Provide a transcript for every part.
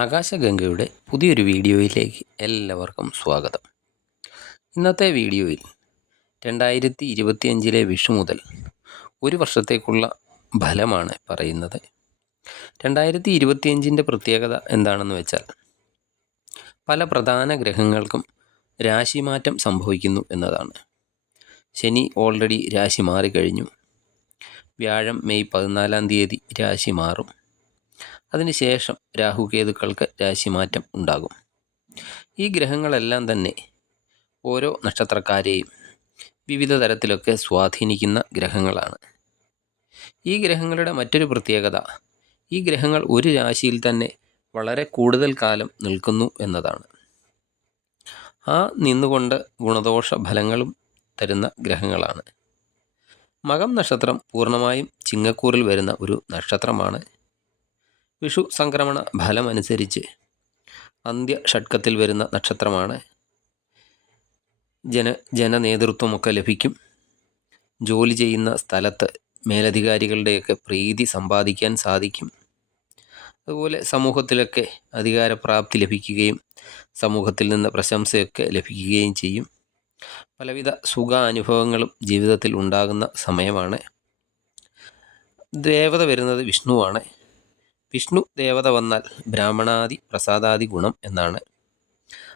ആകാശഗംഗയുടെ പുതിയൊരു വീഡിയോയിലേക്ക് എല്ലാവർക്കും സ്വാഗതം. ഇന്നത്തെ വീഡിയോയിൽ 2025 വിഷു മുതൽ ഒരു വർഷത്തേക്കുള്ള ഫലമാണ് പറയുന്നത്. 2025 പ്രത്യേകത എന്താണെന്ന് വെച്ചാൽ പല പ്രധാന ഗ്രഹങ്ങൾക്കും രാശിമാറ്റം സംഭവിക്കുന്നു എന്നതാണ്. ശനി ഓൾറെഡി രാശി മാറിക്കഴിഞ്ഞു. വ്യാഴം മെയ് 14 രാശി മാറും. അതിനുശേഷം രാഹുകേതുക്കൾക്ക് രാശിമാറ്റം ഉണ്ടാകും. ഈ ഗ്രഹങ്ങളെല്ലാം തന്നെ ഓരോ നക്ഷത്രക്കാരെയും വിവിധ തരത്തിലൊക്കെ സ്വാധീനിക്കുന്ന ഗ്രഹങ്ങളാണ്. ഈ ഗ്രഹങ്ങളുടെ മറ്റൊരു പ്രത്യേകത, ഈ ഗ്രഹങ്ങൾ ഒരു രാശിയിൽ തന്നെ വളരെ കൂടുതൽ കാലം നിൽക്കുന്നു എന്നതാണ്. ആ നിന്നുകൊണ്ട് ഗുണദോഷ ഫലങ്ങളും തരുന്ന ഗ്രഹങ്ങളാണ്. മകം നക്ഷത്രം പൂർണ്ണമായും ചിങ്ങക്കൂറിൽ വരുന്ന ഒരു നക്ഷത്രമാണ്. വിഷു സംക്രമണ ഫലമനുസരിച്ച് അന്ത്യ ഷഡ്കത്തിൽ വരുന്ന നക്ഷത്രമാണ്. ജനനേതൃത്വമൊക്കെ ലഭിക്കും. ജോലി ചെയ്യുന്ന സ്ഥലത്ത് മേലധികാരികളുടെയൊക്കെ പ്രീതി സമ്പാദിക്കാൻ സാധിക്കും. അതുപോലെ സമൂഹത്തിലൊക്കെ അധികാരപ്രാപ്തി ലഭിക്കുകയും സമൂഹത്തിൽ നിന്ന് പ്രശംസയൊക്കെ ലഭിക്കുകയും ചെയ്യും. പലവിധ സുഖാനുഭവങ്ങളും ജീവിതത്തിൽ ഉണ്ടാകുന്ന സമയമാണ്. ദേവത വരുന്നത് വിഷ്ണുവാണ്. വിഷ്ണു ദേവത വന്നാൽ ബ്രാഹ്മണാദി പ്രസാദാദി ഗുണം എന്നാണ്.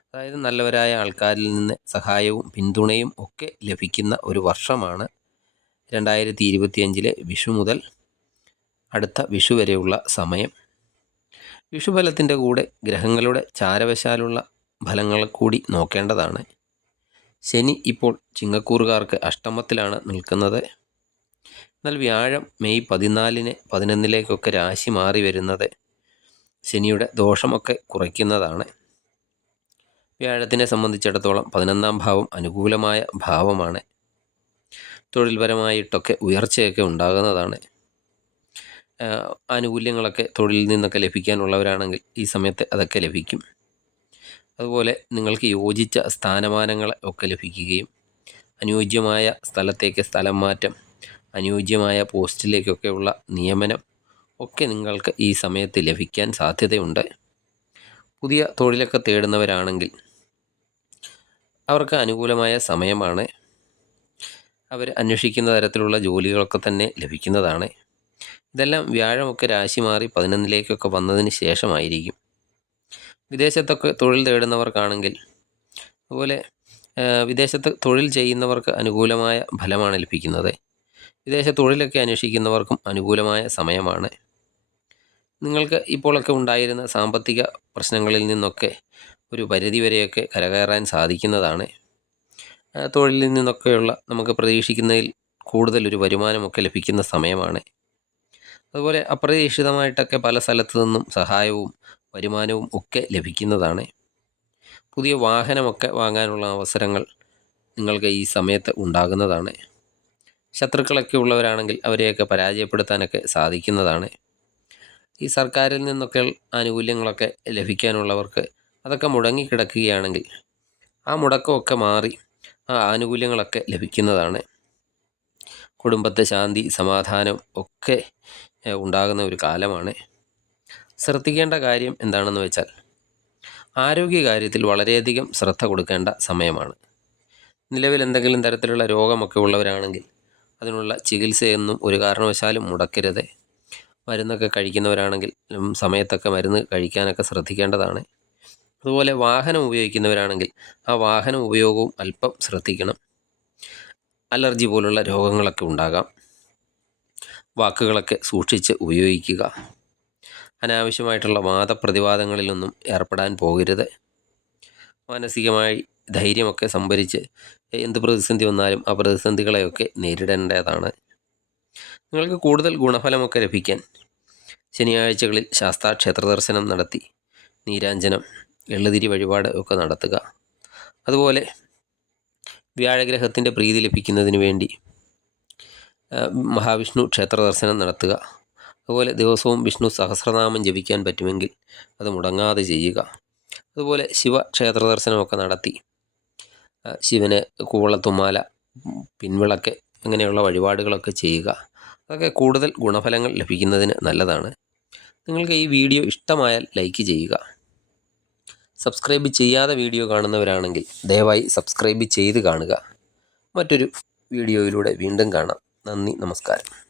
അതായത് നല്ലവരായ ആൾക്കാരിൽ നിന്ന് സഹായവും പിന്തുണയും ഒക്കെ ലഭിക്കുന്ന ഒരു വർഷമാണ് 2025 വിഷു മുതൽ അടുത്ത വിഷു വരെയുള്ള സമയം. വിഷുഫലത്തിൻ്റെ കൂടെ ഗ്രഹങ്ങളുടെ ചാരവശാലുള്ള ഫലങ്ങൾ കൂടി നോക്കേണ്ടതാണ്. ശനി ഇപ്പോൾ ചിങ്ങക്കൂറുകാർക്ക് അഷ്ടമത്തിലാണ് നിൽക്കുന്നത്. എന്നാൽ വ്യാഴം മെയ് 14-11 രാശി മാറി വരുന്നത് ശനിയുടെ ദോഷമൊക്കെ കുറയ്ക്കുന്നതാണ്. വ്യാഴത്തിനെ സംബന്ധിച്ചിടത്തോളം 11-ാം ഭാവം അനുകൂലമായ ഭാവമാണ്. തൊഴിൽപരമായിട്ടൊക്കെ ഉയർച്ചയൊക്കെ ഉണ്ടാകുന്നതാണ്. ആനുകൂല്യങ്ങളൊക്കെ തൊഴിലിൽ നിന്നൊക്കെ ലഭിക്കാനുള്ളവരാണെങ്കിൽ ഈ സമയത്ത് അതൊക്കെ ലഭിക്കും. അതുപോലെ നിങ്ങൾക്ക് യോജിച്ച സ്ഥാനമാനങ്ങൾ ഒക്കെ ലഭിക്കുകയും അനുയോജ്യമായ സ്ഥലത്തേക്ക് സ്ഥലം മാറ്റം, അനുയോജ്യമായ പോസ്റ്റിലേക്കൊക്കെയുള്ള നിയമനം ഒക്കെ നിങ്ങൾക്ക് ഈ സമയത്ത് ലഭിക്കാൻ സാധ്യതയുണ്ട്. പുതിയ തൊഴിലൊക്കെ തേടുന്നവരാണെങ്കിൽ അവർക്ക് അനുകൂലമായ സമയമാണ്. അവർ അന്വേഷിക്കുന്ന തരത്തിലുള്ള ജോലികളൊക്കെ തന്നെ ലഭിക്കുന്നതാണ്. ഇതെല്ലാം വ്യാഴമൊക്കെ രാശി മാറി 11 വന്നതിന് ശേഷമായിരിക്കും. വിദേശത്തൊക്കെ തൊഴിൽ തേടുന്നവർക്കാണെങ്കിൽ, അതുപോലെ വിദേശത്ത് തൊഴിൽ ചെയ്യുന്നവർക്ക് അനുകൂലമായ ഫലമാണ് ലഭിക്കുന്നത്. വിദേശ തൊഴിലൊക്കെ അന്വേഷിക്കുന്നവർക്കും അനുകൂലമായ സമയമാണ്. നിങ്ങൾക്ക് ഇപ്പോഴൊക്കെ ഉണ്ടായിരുന്ന സാമ്പത്തിക പ്രശ്നങ്ങളിൽ നിന്നൊക്കെ ഒരു പരിധിവരെയൊക്കെ കരകയറാൻ സാധിക്കുന്നതാണ്. തൊഴിലിൽ നിന്നൊക്കെയുള്ള നമുക്ക് പ്രതീക്ഷിക്കുന്നതിൽ കൂടുതലൊരു വരുമാനമൊക്കെ ലഭിക്കുന്ന സമയമാണ്. അതുപോലെ അപ്രതീക്ഷിതമായിട്ടൊക്കെ പല സ്ഥലത്തു നിന്നും സഹായവും വരുമാനവും ഒക്കെ ലഭിക്കുന്നതാണ്. പുതിയ വാഹനമൊക്കെ വാങ്ങാനുള്ള അവസരങ്ങൾ നിങ്ങൾക്ക് ഈ സമയത്ത് ഉണ്ടാകുന്നതാണ്. ശത്രുക്കളൊക്കെ ഉള്ളവരാണെങ്കിൽ അവരെയൊക്കെ പരാജയപ്പെടുത്താനൊക്കെ സാധിക്കുന്നതാണ്. ഈ സർക്കാരിൽ നിന്നൊക്കെ ആനുകൂല്യങ്ങളൊക്കെ ലഭിക്കാനുള്ളവർക്ക് അതൊക്കെ മുടങ്ങിക്കിടക്കുകയാണെങ്കിൽ ആ മുടക്കമൊക്കെ മാറി ആ ആനുകൂല്യങ്ങളൊക്കെ ലഭിക്കുന്നതാണ്. കുടുംബത്തെ ശാന്തി സമാധാനം ഒക്കെ ഉണ്ടാകുന്ന ഒരു കാലമാണ്. ശ്രദ്ധിക്കേണ്ട കാര്യം എന്താണെന്ന് വെച്ചാൽ ആരോഗ്യകാര്യത്തിൽ വളരെയധികം ശ്രദ്ധ കൊടുക്കേണ്ട സമയമാണ്. നിലവിൽ എന്തെങ്കിലും തരത്തിലുള്ള രോഗമൊക്കെ ഉള്ളവരാണെങ്കിൽ അതിനുള്ള ചികിത്സയൊന്നും ഒരു കാരണവശാലും മുടക്കരുത്. മരുന്നൊക്കെ കഴിക്കുന്നവരാണെങ്കിൽ സമയത്തൊക്കെ മരുന്ന് കഴിക്കാനൊക്കെ ശ്രദ്ധിക്കേണ്ടതാണ്. അതുപോലെ വാഹനം ഉപയോഗിക്കുന്നവരാണെങ്കിൽ ആ വാഹന ഉപയോഗവും അല്പം ശ്രദ്ധിക്കണം. അലർജി പോലുള്ള രോഗങ്ങളൊക്കെ ഉണ്ടാകാം. വാക്കുകളൊക്കെ സൂക്ഷിച്ച് ഉപയോഗിക്കുക. അനാവശ്യമായിട്ടുള്ള വാദപ്രതിവാദങ്ങളിലൊന്നും ഏർപ്പെടാൻ പോകരുത്. മാനസികമായി ധൈര്യമൊക്കെ സംഭരിച്ച് എന്ത് പ്രതിസന്ധി വന്നാലും ആ പ്രതിസന്ധികളെയൊക്കെ നേരിടേണ്ടതാണ്. നിങ്ങൾക്ക് കൂടുതൽ ഗുണഫലമൊക്കെ ലഭിക്കാൻ ശനിയാഴ്ചകളിൽ ശാസ്താക്ഷേത്ര ദർശനം നടത്തി നീരാഞ്ജനം, എള്ളുതിരി വഴിപാട് ഒക്കെ നടത്തുക. അതുപോലെ വ്യാഴഗ്രഹത്തിൻ്റെ പ്രീതി ലഭിക്കുന്നതിന് വേണ്ടി മഹാവിഷ്ണു ക്ഷേത്ര ദർശനം നടത്തുക. അതുപോലെ ദിവസവും വിഷ്ണു സഹസ്രനാമം ജപിക്കാൻ പറ്റുമെങ്കിൽ അത് മുടങ്ങാതെ ചെയ്യുക. അതുപോലെ ശിവക്ഷേത്ര ദർശനമൊക്കെ നടത്തി ശിവന് കൂവളത്തുമാല, പിൻവിളക്ക് അങ്ങനെയുള്ള വഴിപാടുകളൊക്കെ ചെയ്യുക. അതൊക്കെ കൂടുതൽ ഗുണഫലങ്ങൾ ലഭിക്കുന്നതിന് നല്ലതാണ്. നിങ്ങൾക്ക് ഈ വീഡിയോ ഇഷ്ടമായാൽ ലൈക്ക് ചെയ്യുക. സബ്സ്ക്രൈബ് ചെയ്യാതെ വീഡിയോ കാണുന്നവരാണെങ്കിൽ ദയവായി സബ്സ്ക്രൈബ് ചെയ്ത് കാണുക. മറ്റൊരു വീഡിയോയിലൂടെ വീണ്ടും കാണാം. നന്ദി, നമസ്കാരം.